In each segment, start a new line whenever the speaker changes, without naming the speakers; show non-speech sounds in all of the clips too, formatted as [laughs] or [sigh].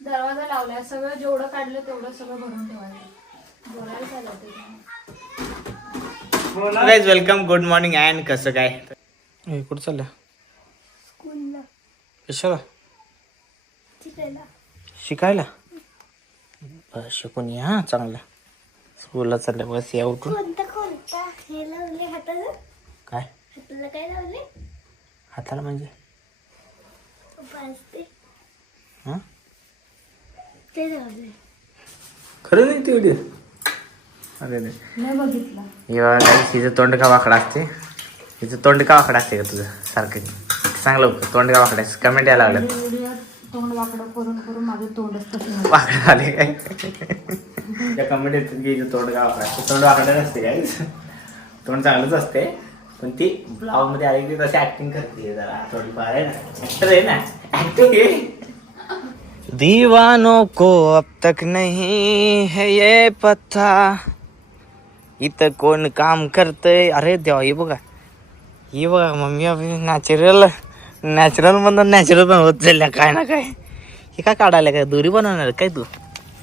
दरवाजा लावलाय सगळं जेवढं काढलं तेवढं सगळं भरून ठेवायचं. बोलायला चालत
guys welcome good morning and कसं काय? हे कुठं चाललं
स्कूलला.
कशाला?
शिकायला.
शिकायला? बरं शिकून या हा चांगलं. स्कूलला चाललं बस या उठून.
कोणता कोणता? हे लावले हाताला?
काय?
हाताला काय लावले?
हाताला म्हणजे?
ते
हा?
ते
खरं नाही तेवढी अरे नाही
नाही बघितला.
हिचं तोंड का वाकडा असते? हिचं तोंड का वाकडा असते का तुझं? सारखं. सांग लवकर तोंड का वाकडा कमेंट यायला
व्हिडिओ तोंड वाकडं करून करून माझं तोंडच तसं
वाकडं आले काय? त्या कमेंट येतात की हिचं तोंड का वाकडा असते? तोंड वाकडं नसते काय तोंड चांगलंच असते पण ती ब्लाऊजमध्ये आली की तशी ऍक्टिंग करते जरा थोडीफार आहे ना. ऍक्टर आहे ना? ऍक्टिंग दीवानों को अब तक नहीं है ये पता। इथं कोण काम करतंय अरे देवा हे बघा. हे बघा मम्मी अभि नॅचरल नॅचरल म्हणून नॅचरल पण होत चालल्या काय ना काय. हे काय काढायला काय? दोरी बनवणार काय तू?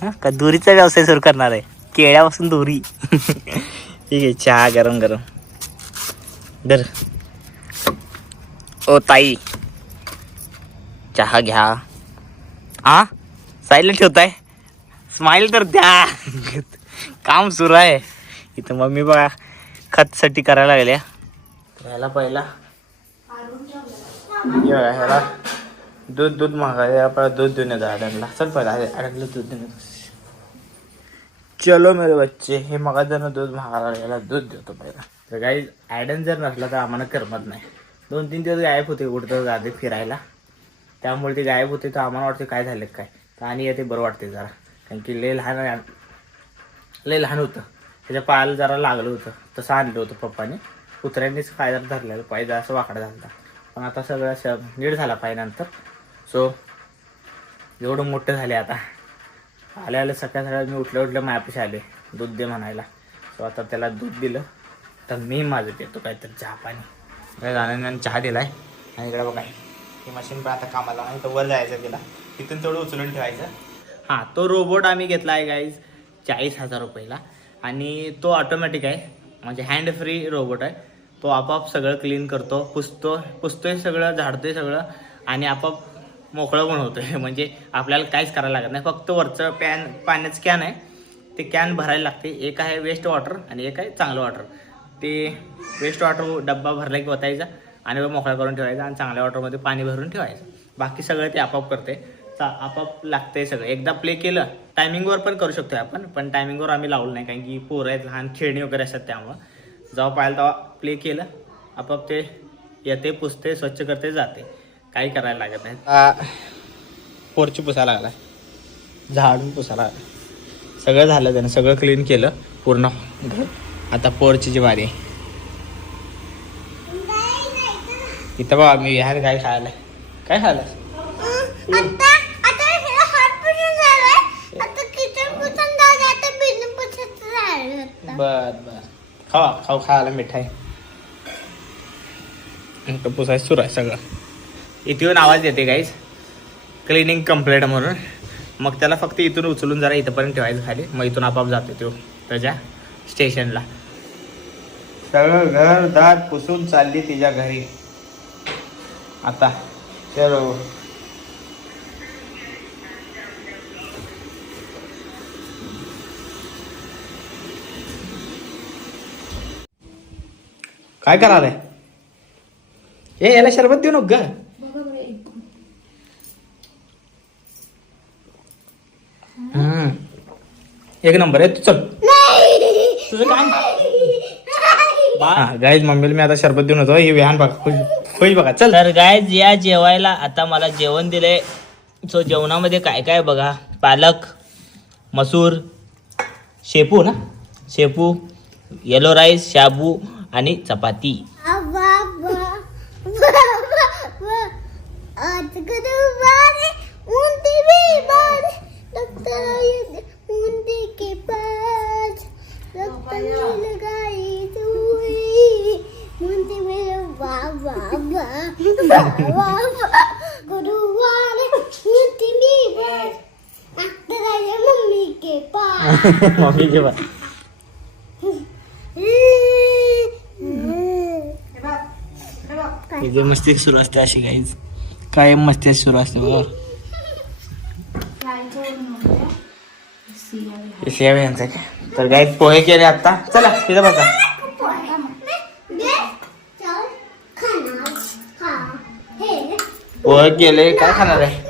हां? का दोरीचा व्यवसाय सुरू करणार आहे? केळ्यापासून दोरी. [laughs] ठीक आहे चहा गरम गरम. दर ओ ताई. चहा घ्या. हा? सायलेंट ठेवताय स्माइल तर द्या. काम सुरू आहे. इथं मम्मी बघा खतसाठी करायला लागल्या. ह्याला पहिला. ह्याला दूध दूध मागायला आपल्याला दूध देऊन येतो आडनला चल पहिला आडनला दूध देऊन येतो. चलो मेरे बच्चे हे मगा जर दूध मागायला याला दूध देतो पहिला. तर काही ॲडन जर नसला तर आम्हाला करमत नाही. दोन तीन दिवस गायब होते कुठं जाते फिरायला. त्यामुळे ते गायब होते तर आम्हाला वाटते काय झालं काय. तर आणि येते बरं वाटते जरा. कारण की लय लहान लय लहान होतं. त्याच्या पायाला जरा लागलं होतं. तसं आणलं होतं पप्पाने. कुत्र्यांनीच काय जरा धरलेलं. पाय जरा असं वाकडा झाला होता. पण आता सगळं असं नीट झाला पाय नंतर. सो एवढं मोठं झाले आता. आल्या आल्या सकाळ सकाळ मी उठल्या उठल्या मायापाशी आले. दूध दे म्हणायला. सो आता त्याला दूध दिलं. तर मी माझं देतो काहीतरी चहा पाणी. काय जाण्याने चहा दिलाय. आणि इकडे बघा. ही मशीन पण आता कामाला नाही तर वर जायचं तिला. तिथून थोडं उचलून ठेवायचं. हां तो रोबोट आम्ही घेतला आहे गाईज चाळीस हजार रुपयाला. आणि तो ऑटोमॅटिक आहे. म्हणजे हँड फ्री रोबोट आहे. तो आपोआप सगळं क्लीन करतो पुसतो पुसतोय सगळं झाडतोय सगळं आणि आपोआप मोकळं पण होतोय. [laughs] म्हणजे आपल्याला काहीच करायला लागत नाही. फक्त वरचं पॅन पाण्याचं कॅन आहे. ते कॅन भरायला लागते. एक आहे वेस्ट वॉटर आणि एक आहे चांगलं वॉटर ते वेस्ट वॉटर डब्बा भरला की ओतायचा आणि मोकळा करून ठेवायचा आणि चांगल्या वॉटरमध्ये पाणी भरून ठेवायचं. बाकी सगळं ते आपोआप करते. चा आपोआप लागतंय सगळं. एकदा प्ले केलं टायमिंगवर पण करू शकतो आपण पण टायमिंगवर आम्ही लावलं नाही कारण की पोरं आहेत लहान खेळणी वगैरे असतात त्यामुळं. जेव्हा पाहिलं तेव्हा प्ले केलं आपाप ते येते पुसते स्वच्छ करते जाते. काही करायला लागत नाही. पोरची पुसायला लागला झाडून पुसायला लागला सगळं झालं त्यानं सगळं क्लीन केलं पूर्ण घर. आता पोरची जी बारी आहे. इथं बघा मी ह्या काय खायला काय खायला
हे.
बर बर. खावा खाऊ खायला मिठाई. इथं पुसायचं सुरू आहे सगळं. इथे येऊन आवाज येते गाईज क्लिनिंग कंप्लीट म्हणून. मग त्याला फक्त इथून उचलून जरा इथंपर्यंत ठेवायचं खाली. मग इथून आपाप जातो तो त्याच्या स्टेशनला सगळं घर दार पुसून चालली तिच्या घरी. आता. चलो. काय करायलाय? ए याला शरबत देऊ नको ग.
एक
नंबर आहे तू चल. तुझं काम गाईज मम्मीला मी आता शरबत देऊन होतो ही विहान बघा खुश खुश बघा चल. तर गायज या जेवायला आता मला जेवण दिलंय सो जेवणामध्ये काय काय बघा? पालक मसूर शेपू ना? शेपू येलो राईस शाबू आणि चपाती
आबा, बा, बा, बा. आज कधी बारे उंटी भी बारे डॉक्टर आए उंटी के पास डॉक्टर ने लगाई सुई उंटी में बा बा बा बा
तिथे मस्ती सुरू असते अशी काहीच कायम मस्ती सुरू असते बघा सिया यांचं काय तर काही पोहे केले आता चला तिथं बघा पोहे केले काय खाणार आहे?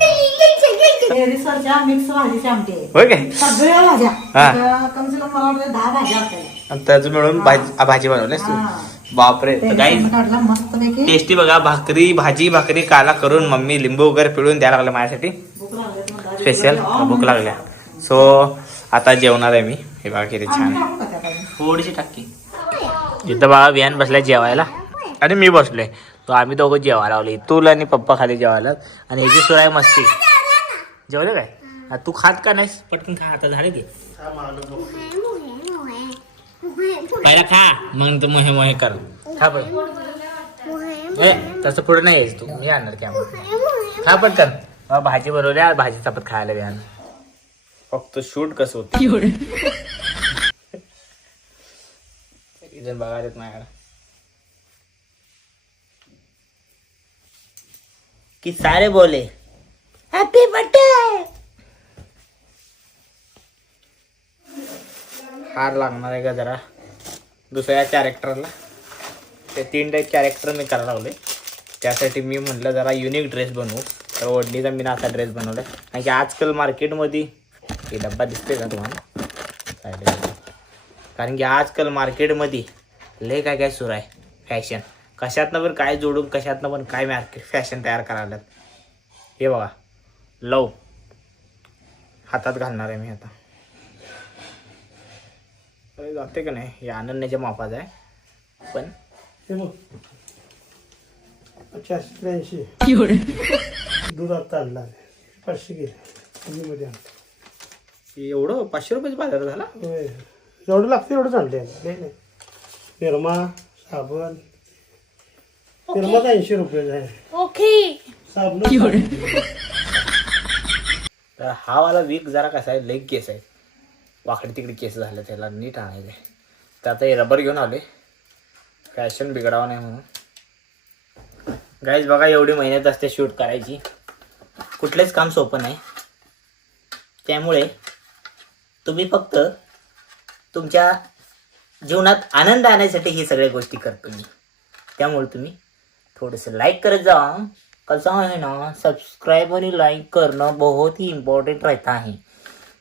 टेरिसवरच्या मिक्स भाजीची आमटी आहे.
होय काय?
सगळ्या भाज्या.
हा.
त्या कम से कम मला वाटतं दहा भाज्या असतात
आणि त्याचं मिळून भाजी आ, भाजी बनवलीस तू
हा.
बापरे तर काही
टेरिसवरनं काढला मस्त पैकी
टेस्टी बघा भाकरी भाजी भाकरी काला करून मम्मी लिंबू वगैरे पिळून द्यायला लागलं माझ्यासाठी. स्पेशल भूक लागल्या. सो आता जेवणार आहे मी. हे बघा किती छान आहे. थोडीशी टाकी इथं बघा विहान बसलाय जेवायला. आणि मी बसलोय. तो आम्ही दोघं जेवायला लावले. तू आणि पप्पा खाली जेवायला आणि ह्याची आहे मस्ती. जेवले काय? हा, तू खात का नाहीस? पटकन खा आता झाले की. पहिला खा मग तर मोहे मोहे कर. खा पण तसं पुढे नाही यायचं तू. मी आणणार कॅमेरा खा पटकन. बा, भाजी बनवल्या भाजी चपात खायला विहान फक्त शूट कसं होतं? [laughs] बघायला येत नाही यार. कि सारे बोले। हैप्पी बर्थडे हार लागणार आहे का जरा? दुसऱ्या कॅरेक्टरला ते तीन टाईप कॅरेक्टर मी करायला लावले त्यासाठी मी म्हटलं जरा युनिक ड्रेस बनवू. तर ओढणीचा मी असा ड्रेस बनवला कारण की आजकाल मार्केटमध्ये हे डब्बा दिसतोय का तुम्हाला. कारण की आजकाल मार्केटमध्ये लय काय काय सुरू आहे. फॅशन कशातनं पण काय जोडून कशातनं पण काय मार्केट फॅशन तयार करायला हे बघा लव. हातात घालणार आहे मी आता. जाते का नाही? हे अनन्याच्या मापाचं आहे. पण
हे त्र्याऐंशी. आणला पाचशे गेले.
हे एवढं? पाचशे रुपयाचं बाजार झाला?
जेवढं लागतं एवढंच आणले नाही नाही निरमा साबण ऐंशी रुपये आहे
ओके.
साबण [laughs]
तर हा वाला वीक जरा कसा आहे लेग केस आहे. वाकडे तिकडे केस झाले त्याला नीट आणायचे तर आता हे रबर घेऊन आले फॅशन बिघडावं नाही म्हणून. गाईज बघा एवढी मेहनत असते शूट करायची. कुठलेच काम सोपं नाही. त्यामुळे तुम्ही फक्त तुमच्या जीवनात आनंद आणण्यासाठी ही सगळ्या गोष्टी करतो मी. त्यामुळे तुम्ही थोडंसं लाईक करत जा. कसं आहे ना सब्सक्राइब और लाइक करना बहुत ही इम्पोर्टेंट रहता है.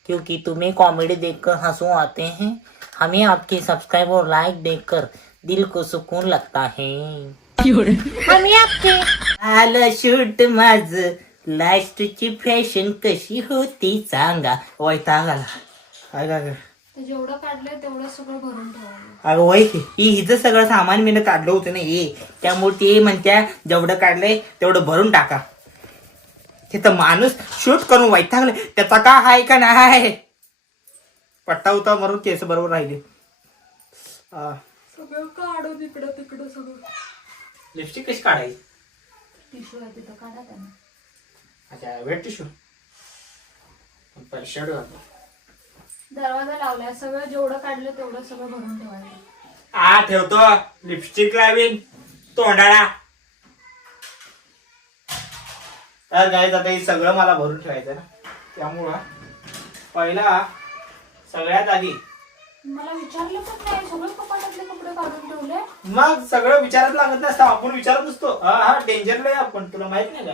क्योंकि तुम्हें कॉमेडी देखकर हंसू आते हैं. हमें आपके सब्सक्राइब और लाइक देखकर दिल को सुकून लगता है.
आम्ही आपके
आलं शूट माझ. लास्टची फॅशन कशी होती सांगा. वैताग आला. काय काय
ते जेवढं काढलंय तेवढं सगळं भरून ठेवायला
अगं वय ही हिचं सगळं सामान मी काढलं होतं ना हे. त्यामुळे ते म्हणत्या जेवढं काढलंय तेवढं भरून टाका. तिथं माणूस शूट करून वैतागलं त्याचा का आहे का नाही? पट्टा होता मरून केस बरोबर राहिले.
सगळं काढून इकडं तिकडं सगळं.
लिपस्टिक कशी काढायची?
टिश्यू आहे तिथं काढा त्यांना.
अच्छा वेट टिश्यू घालतो.
दरवाजा लावलाय सगळं जेवढं काढलं तेवढं सगळं भरून ठेवायला
हा ठेवतो. लिपस्टिक लावीन. तोंडाळा तर आता हे सगळं मला भरून ठेवायचं ना. त्यामुळं पहिला सगळ्यात आधी
मला विचारलं पण नाही सगळं कपाटातले कपडे काढून ठेवले.
मग सगळं विचारत लागत नसतं आपण विचारत नसतो. हा हा डेंजरला आहे आपण तुला माहीत नाही का?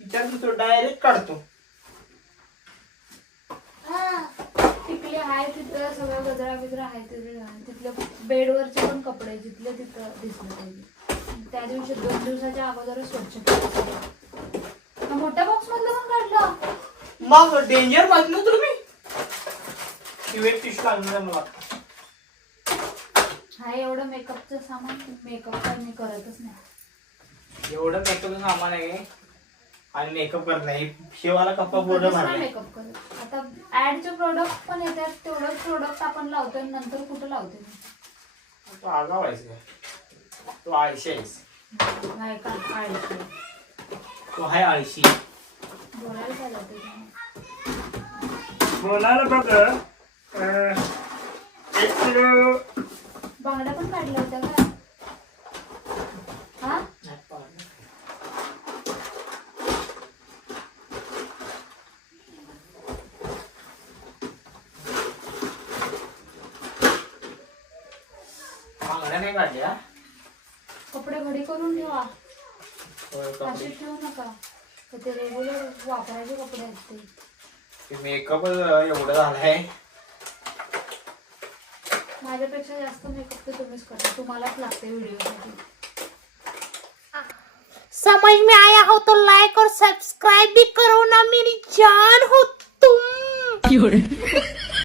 विचारत नसतो डायरेक्ट काढतो.
टिकले आहे तिथं सगळं गजरा बिजरा आहे तिथे तिथल्या बेडवरचे पण कपडे जिथले तिथं दिसले पाहिजे. त्या दिवशी दोन दिवसाच्या अगोदरच स्वच्छ केलं. मोठ्या बॉक्स मधलं पण काढलं.
मग डेंजर वाटलं तुला मी वेट टिश्यू लागणार आहे मला.
हा एवढं मेकअपचं सामान मेकअप तर मी करतच नाही.
एवढं मेकअप सामान आहे. आणि मेकअप करत नाही. शेवाला कप्पा पूर्ण भरलाय
मेकअप करत. आता ऍडचे प्रोडक्ट पण येतात. तेवढंच प्रोडक्ट आपण लावतोय. नंतर कुठं लावते
तू आगाव आहेस काय? तू आळशी आहेस.
नाही का? आळशी.
तू हाय आळशी.
बोलायला काय जाते
बोलायला बघ
एक किलो
बांगड्या पण काढल्या होत्या का हा
बांगड्या नाही काढल्या
कपडे घडी करून ठेवा.
होय,
असे. ठेवू नका. तर ते रेग्युलर वापरायचे कपडे आहेत ते
ते मेकअपच एवढं झालंय.
माझ्यापेक्षा जास्त मेकअप तर तुम्हीच करा तुम्हालाच लागते व्हिडिओसाठी
समझ में आया हो तो लाइक और सब्सक्राइब भी करो ना मेरी जान हो तुम.